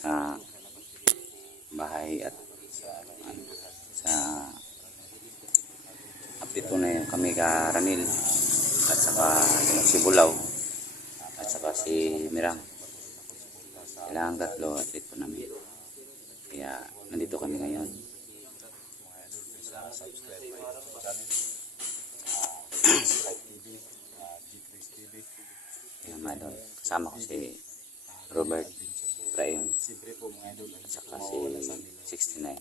sa bahay at sa update ko na yun kami ka Ranil at saka yung si Bulaw at saka si Mirang. Kailangan tatlo update ko namin. Kaya nandito kami ngayon. Ayan mga idol, kasama ko si Robert Praim at saka si 69.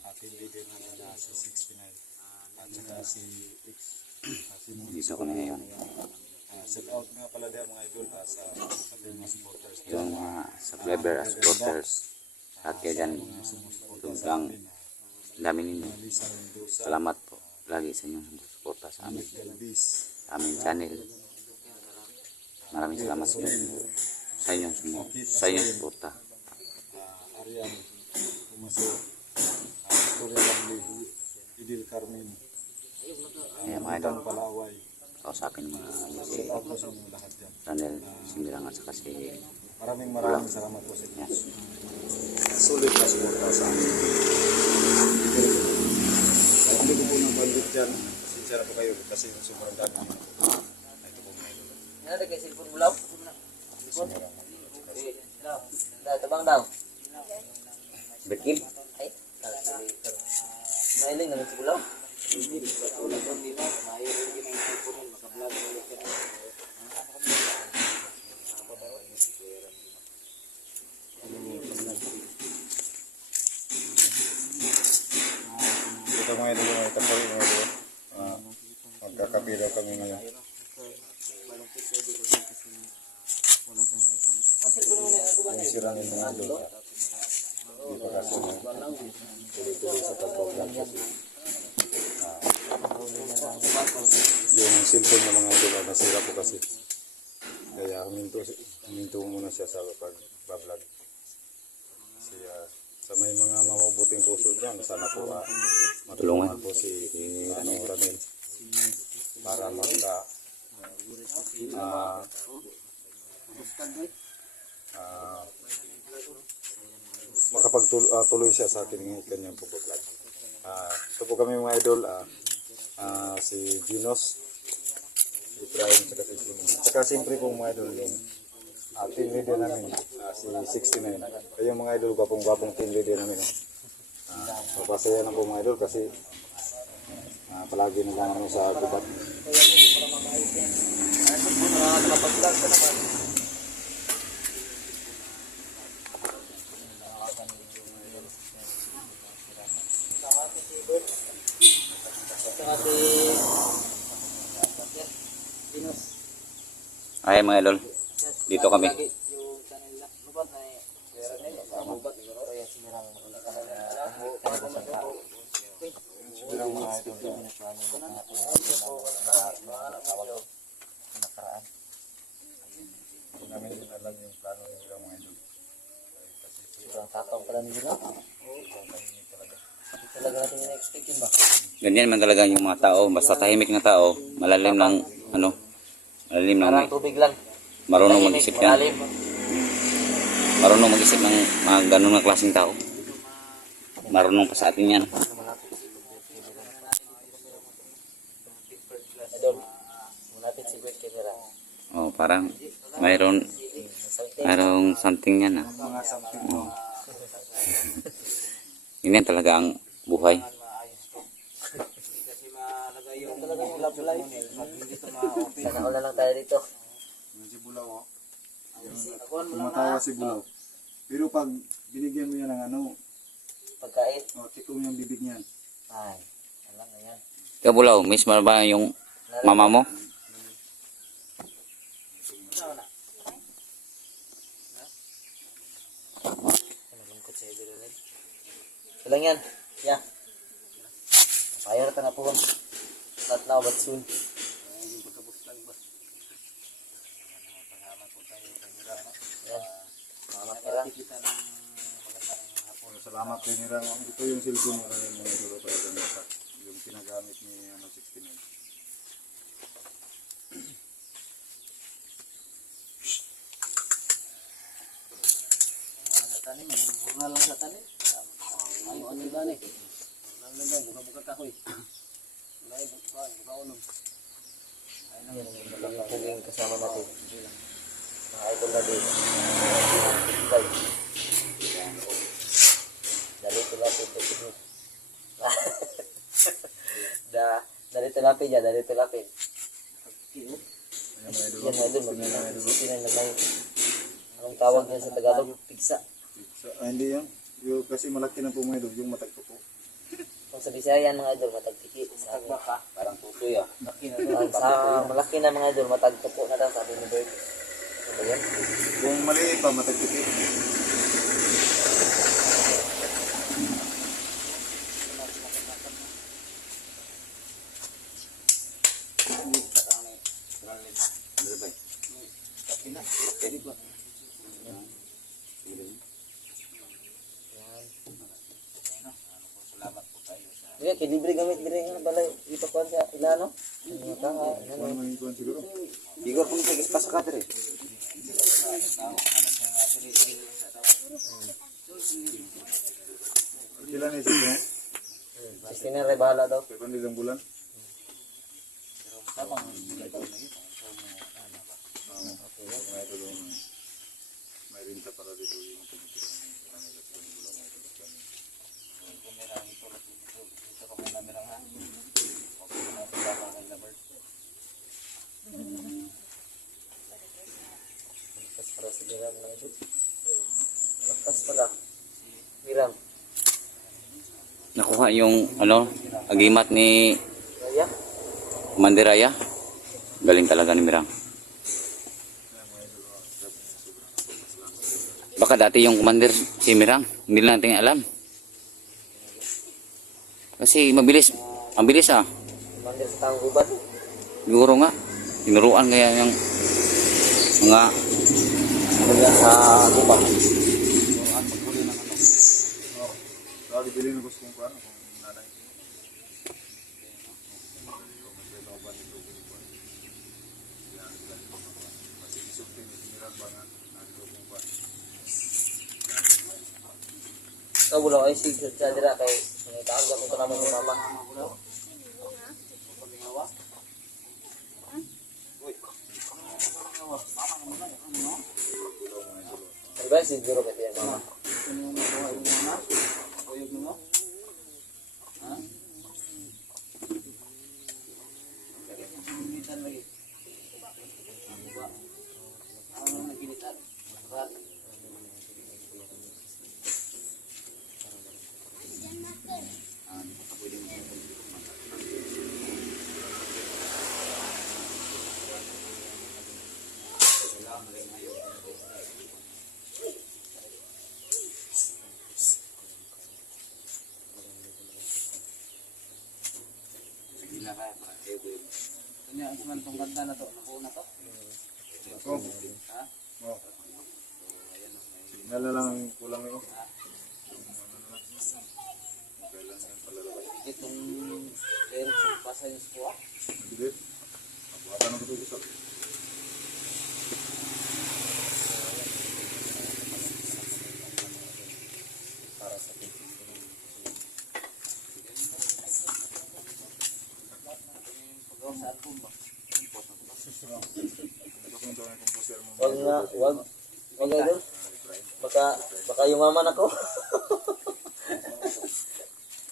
Dito ko na ngayon. Set out nga pala din mga idol sa ating mga supporters. Yung mga subscriber at supporters at kaya dyan lang dami ninyo. Salamat po lagi sa inyong suporta sa amin, sa aming channel. Maraming salamat sa inyong suporta. Arian Pumaso, Victoria Lamli, Idil Carmen, Ayan mga idol, Palaway. kausapin mga si Set out po sa inyo lahat dyan. Ranel, si Mirang at saka si Maraming salamat po sa inyo. Yes. Sulit na suporta sa amin. Hindi ko po nabandit dyan. Sincere po kayo kasi yung sobrang dami nyo. Ito po mga idol. Ada kay cellphone Bulaw? Tabang daw. Bekil. Ay, mailing naman si Bulaw. Ito mga idol, mga itapari mga idol. Magkakapira kami ngayon. Yung sirang yung mga idol. Hindi pa kasi tuloy-tuloy sa pag-program kasi. Yung cellphone ng mga idol nasira po kasi. Kaya huminto muna siya sa pag-vlog. Kasi sa may mga mabubuting puso dyan, sana po matulungan po si Ranil para makapagtuloy siya sa kanyang pag-vlog. Ito po kami mga idol, si Ginos, Ibrahim, saka si Simon. Saka siyempre po mga idol, yung team leader namin, si 69. Kaya mga idol, gwapong team leader namin. Mapasaya lang po mga idol kasi palagi na lang kami sa gubat. Nakapag-vlog ka naman. Ay mga idol, dito kami. Yung channel na lubat na lubat kaya sinirang Bilang mga idol nakaraan. Hindi namin din alam yung plano ng bilang mga idol. Sobrang tataw pala ni Bulaw. Talaga natin yung expect yun ba? Ganyan man talaga yung mga tao, basta tahimik na tao, malalim ng malalim ng Parang tubig lang. marunong mag-isip yan. Malalim. Marunong mag-isip ng mga ganun na klaseng tao. Marunong pa sa atin yan. Idol, malapit si Gwet Camera. Oh, parang mayroong something yan. Oh. Yan talaga ang buhay. Talaga yung love life. Sana all na lang tayo dito. Si Bulaw, tumatawa si Bulaw. Pero pag binigyan mo yan ng Pagkait. tikom yung bibig niyan. Ay, alam na yan. Ikaw Bulaw, miss mo ba yung mama mo? Malungkot sa Idol Red. Ilang yan? Yeah. Fire ka na po. Not now but soon. Yan. Salamat ka lang. Salamat din nila. Ito yung cellphone mo rin mga idol para sa yung pinagamit ni 69. Mga tanim, bungal sa tanin. Ay, ano ba ni? Ano ba, buka-buka kahoy. Ay, buka unom. Ay, nang yung puging kasama natin. Mga idol na din. Dali tilapia ito. Dali tilapia, dali tilapia. Yan mga idol, mag-isip na nagay. Anong tawag niya sa Tagalog? Pigsa. Hindi yan. Yung, kasi malaki na po mga idol, yung matagpo po. Kung sa Bisaya mga idol, matagtiki. Sa baka, Parang tutoy ah. sa malaki na mga idol, matagtupo na daw, sabi ni Bert. Ano ba yan? Kung maliit pa, matagpiti. Hindi, kaya libre gamit dire nga balay ipakuan sa ilano. Kung may ikuan siguro. Igor kung tigis pa sa kater eh. Sila ni sila. Sistina ray bahala daw. Kaya pandilang bulan. May rinta para dito yung Lakas para sa Biram mga idol. Lakas pala. Biram. Nakuha yung ano, agimat ni Raya. Mandiraya. Galing talaga ni Mirang. Baka dati yung commander si Mirang, hindi lang natin alam. Kasi mabilis, ang bilis ah. Mandir sa taong gubat. Siguro nga, tinuruan kaya yung mga Kaya sa gubat. Kalau dibili ng gusto kong kuan, kung nanay. Ikaw bulaw ay sig sa dira kay nangitaag ako sa naman ni mama. Diba siguro kasi yan mama. Kanya ang man tong kanta na to, nakuha na to. Ako. Ha? Oh. Signal na lang ang kulang nito. Itong lyrics sa basa yung squaw. Bilit. Buhatan ng ito. Para sa pagkakas. Sa album ba? Wag nga, wag. Wag idol. Baka yumaman ako.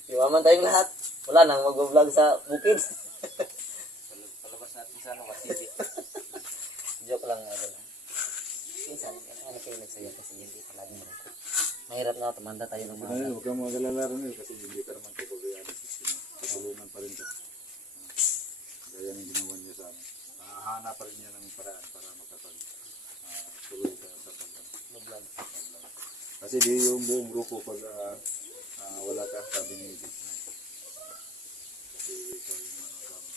Yumaman tayong lahat. Wala nang mag-vlog sa bukid. Palabas natin sa ano, masibit. Joke lang idol. Minsan, ano kayo nagsaya kasi hindi palagi marunong. Mahirap na tumanda tayo ng mga. Huwag kang magalala rin kasi hindi ka naman kapabayaan. Katulungan pa rin ka. Gaya ng ginawa niya sa amin. Hahanap pa rin niya ng paraan para makapag-tuloy ka sa Mag-vlog. Kasi di yung buong grupo pag wala ka, sabi ni Edith. Kasi ikaw yung ano kami.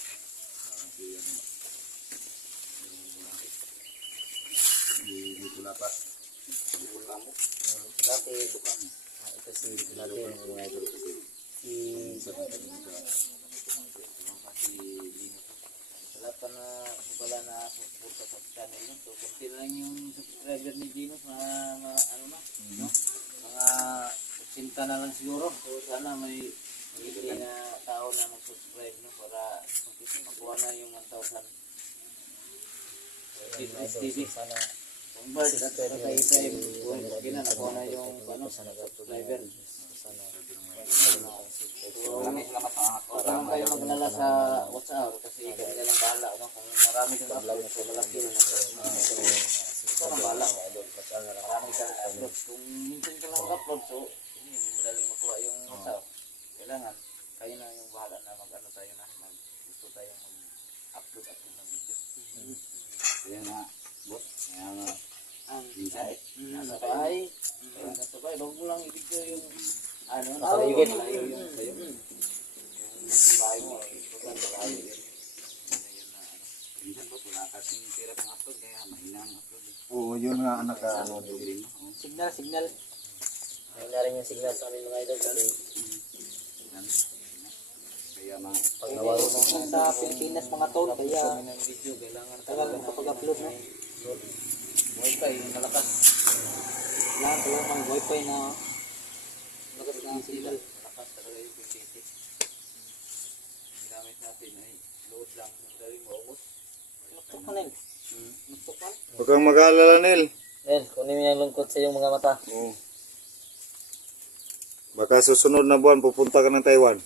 Si ano ba? Di pula pa. Dati, ito si dati yung mga idol. Wala pa na wala na suporta sa channel nyo. So, kunti na lang yung subscriber ni Gino na ano na, no? Mga sinta na lang siguro. So sana may hindi na tao na mag-subscribe no para makuha na yung 1,000. TV sana. Kung Bart at saka Isay, okay na nakuha na yung subscriber. Maraming salamat mga Huwag lang kayo maglala sa WhatsApp kasi kami na lang bahala. No? Kung marami kang upload, so malaki na ito na bahala. Marami kang upload. Kung minsan ka lang upload, so hindi madaling makuha yung WhatsApp. Kailangan, kayo na yung bahala na mag-ano tayo na. Gusto tayo mag-upload ng video. Kaya nga, boss. Kaya nga, Ang minsan, nasa bahay. Nasa bahay. Huwag mo lang i-video yung ano, Nakayugit. malayo yung sayo. Yung bahay mo, ikutan sa bahay. minsan boss, wala kasing pera pang upload. Kaya mahina ang upload. Oo, yun nga ang naka-ano. Rin, no? Signal. Ayun na rin yung signal sa amin mga idol. Kasi Yan. Kaya mga pag nawawag sa Pilipinas mga tol, kaya video kailangan tagal kapag-upload no. Wi-Fi malakas. Kailangan talaga ng Wi-Fi na malakas na ang signal. Malakas talaga yung PCT. Ginamit natin ay load lang. Madaling maubos. Nuktok mo na yun. Nuktok mo? Huwag kang mag-aalala, Nel. Nel, kunin mo yung lungkot sa iyong mga mata. Oo. Baka susunod na buwan, pupunta ka ng Taiwan.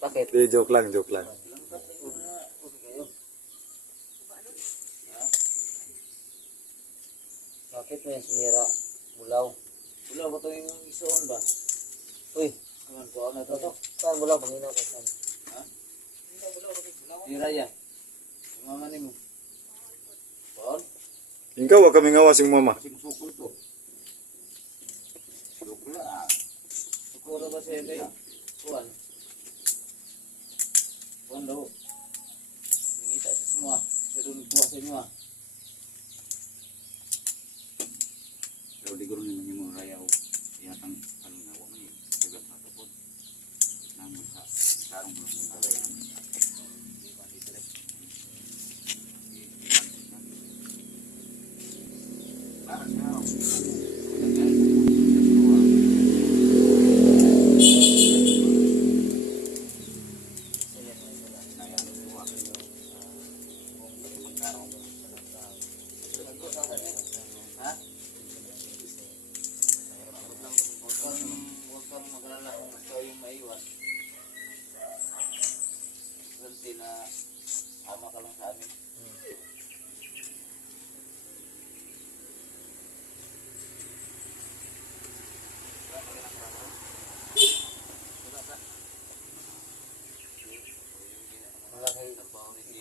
Bakit? Di, joke lang, joke lang. Bakit may sinira? Bulaw. Bulaw ba ito yung isuon ba? Uy. Naman po na ito. Saan bulaw? Panginaw ka saan? Ha? Sira yan. Mama ni mo. Paul? Ikaw, wag kami ngawasing mama. kasing sukol to. Sukol na. Siguro ba siya kay? Kuan. Kuan daw. Nangita sa semua. Pero nagkuha sa inyo ah. Pero di guro naman yung mga raya o yatang anong nawa mo yung sugat na tapon. Namun sa sarong mo yung raya. Ha? Huwag kang mag-alala kung ikaw yung maiwan. Ganti na tama ka lang sa amin.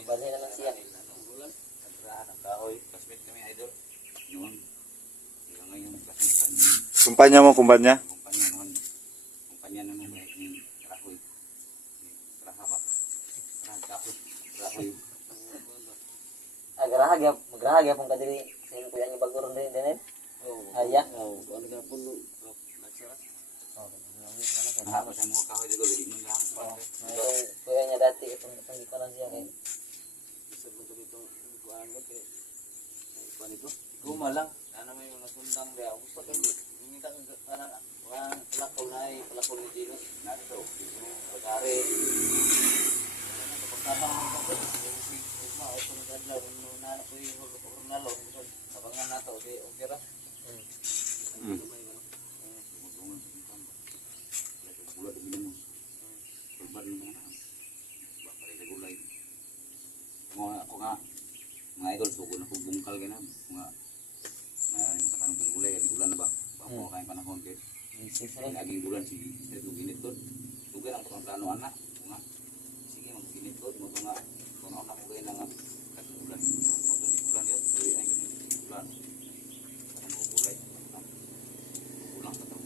Bali na lang siya. Nagrahan ang kahoy. Kasmit kami idol. Yun. Kaya ngayon kasmitan yung Kumpanya mo, kumpanya? kumpanya naman. Kumpanya naman may kahoy. Raha ba? Raha kahoy. Kahoy. Magrahag ya pong kadiri sa inyo kuya niyo bago ron din din. Aya. Ano ka po? Raha pa sa mga kahoy dito. Hindi mo lang. Mayroong kuya niya dati itong ko lang siya kay Guma lang. Ano may mga sundang dia. Gusto ko minta kanang ang lakol na ay lakol ni Gino. Nato. Pagare. Pagkatapos ng kapit. Ugma o sunod adlaw na ko yung Ronaldo. Abangan nato di opera. Bulat din mo. Pagbar mo na. Bakari sa gulay. Ako nga mga idol sugo na kung bungkal ka na mga makatanong sa gulay at ulan na ba? Bako kayong panahon kay laging bulan si Ito ginit doon. Tugay ang plano anak. Nga. Sige mag-ginit doon. Mo nga kung ako na kugay na nga katulan. Mo to ni ulan yun. Dili ay ulan. Ang gulay. Ulang pa to.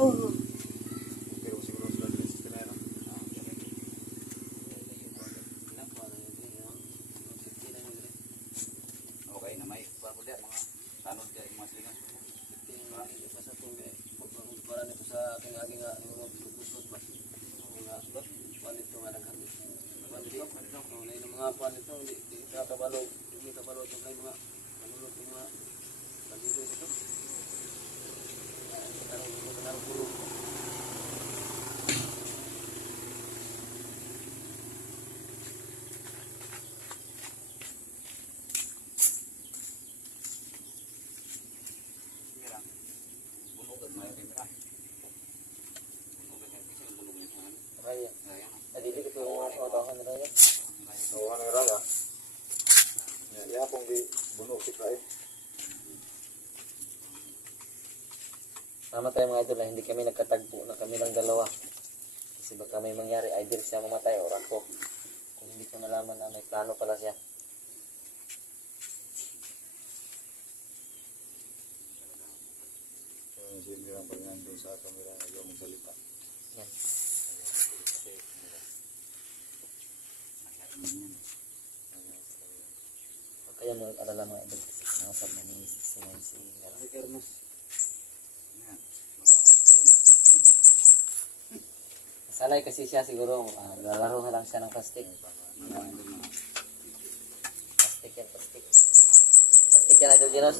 Pero siguro sila din sa Pinero. panito nga nagkami. Panito, kung na yung mga panito, hindi kabalo ito na yung mga manunod yung mga panito ito. Tarong pulo. Raya. Adili ko yung mga kautakan na raya. Oo, ano yung raya? Ya, kung di bunog si Kray. Namatay mga idol, hindi kami nagkatagpo na kami lang dalawa. Kasi baka may mangyari, either siya mamatay o ako. Kung hindi ko nalaman na may plano pala siya. Si Mirang pag nandun sa kamera, ayaw mong salita. Yan. Kaya mo alala mga idol kasi nakasal na ni si Nera. Sanay kasi siya siguro, lalaro na lang siya ng plastic. Plastic yan, plastic. Plastic yan idol Ginos.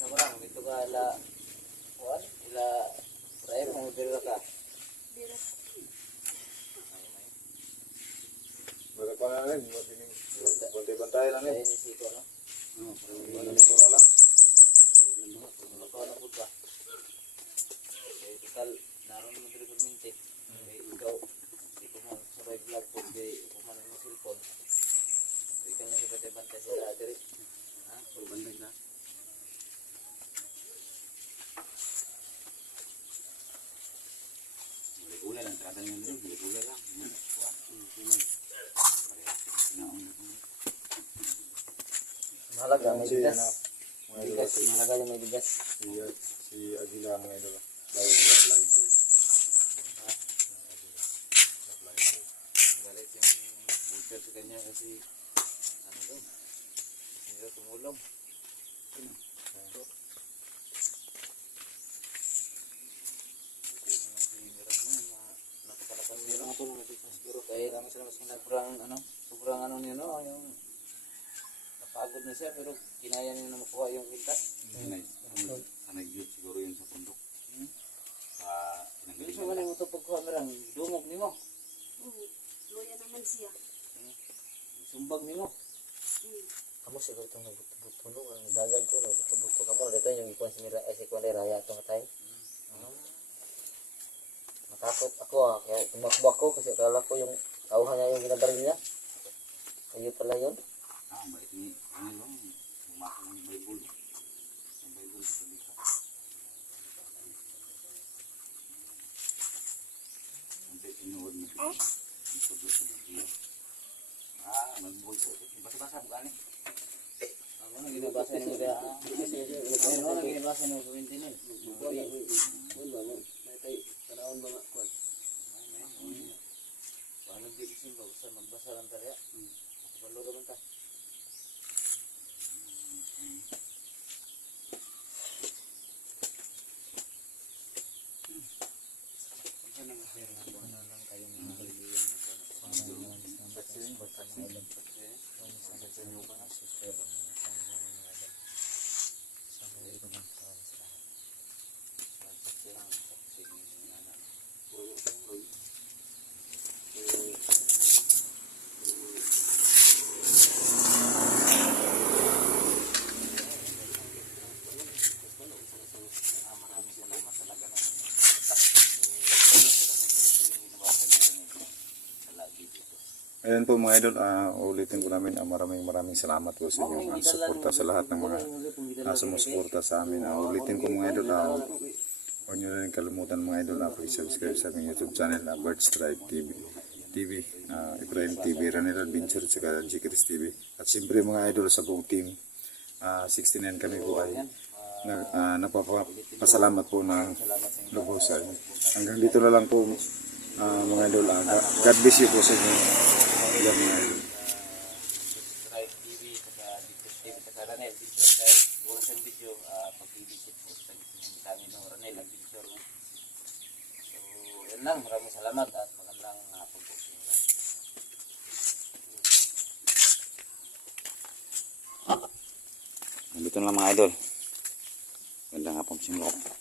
Sabarang, ito ka ila, kuwan? Ila, Raya, kung biro ka. Baga pa nga rin, bantay-bantay lang Raya eh. ni Siko, no? Pura lang. Makaw na po ba? Kaya total, naroon naman dito perminti. Kaya ikaw, hindi ko man sabay vlog po, kaya kuman ang cellphone. So, ikaw na bantay sa dati rin. Ha? Bantay na. Ulan ang trada niyo din, ulan lang. Mahalaga, may Si, bigas. mga idol, Bigas, mahalaga yung may bigas. si Aguila mga idol. Flying bird. Galit yung vulture sa kanya kasi, ano daw, hindi daw tumulong. Sobrang ano niya no, yung napagod na siya pero kinaya niya na makuha yung kwintas. Sanay yun siguro yun sa pundok. Sa Hindi siya galing mo ito pagkuha merang dungog ni mo, Loya naman siya. sumbag ni mo. Kamu siguro itong nabuto-buto no, ang dagag ko, nabuto-buto ka mo. Dito yung ikuan si Mira, si Kuan Raya itong atay. Natakot ako kaya tumakbo ako kasi akala ko yung tauhan niya yung ginabaril niya. Kayo pala yun. bait ni, ano lang, bumasa ng Bible. Yung Bible sa Bika. Hindi, inuod mo. Ang sugot sa Biblia. Nagbuhay ko. Basa-basa, bukan eh. Ano na ginabasa niyo kaya? Ano na ginabasa niyo sa Wintinin? Wala mo. Natay, tanawon ba nga? Paano di isimba? Basta magbasa lang tayo. Walo naman ta. Ayan po mga idol, ulitin po namin, maraming salamat po sa inyong suporta sa lahat ng mga sumusuporta sa amin. Ulitin ko mga idol, huwag nyo rin kalimutan mga idol, subscribe sa aming YouTube channel, Birds Tribe TV, Ibrahim TV, Ranil Adventure, at G. Chris TV. At siyempre mga idol sa buong team, 69 kami po ay napapasalamat po ng lubos sa inyo. Hanggang dito na lang po mga idol, God bless you po sa inyo. Tribe TV, saka Dictus TV, saka Ranel. video, pag-visit po sa amin ng Ronel Adventure. So, yun lang. Maraming salamat at magandang hapon po. Nandito lang mga idol. Magandang hapon sa inyo.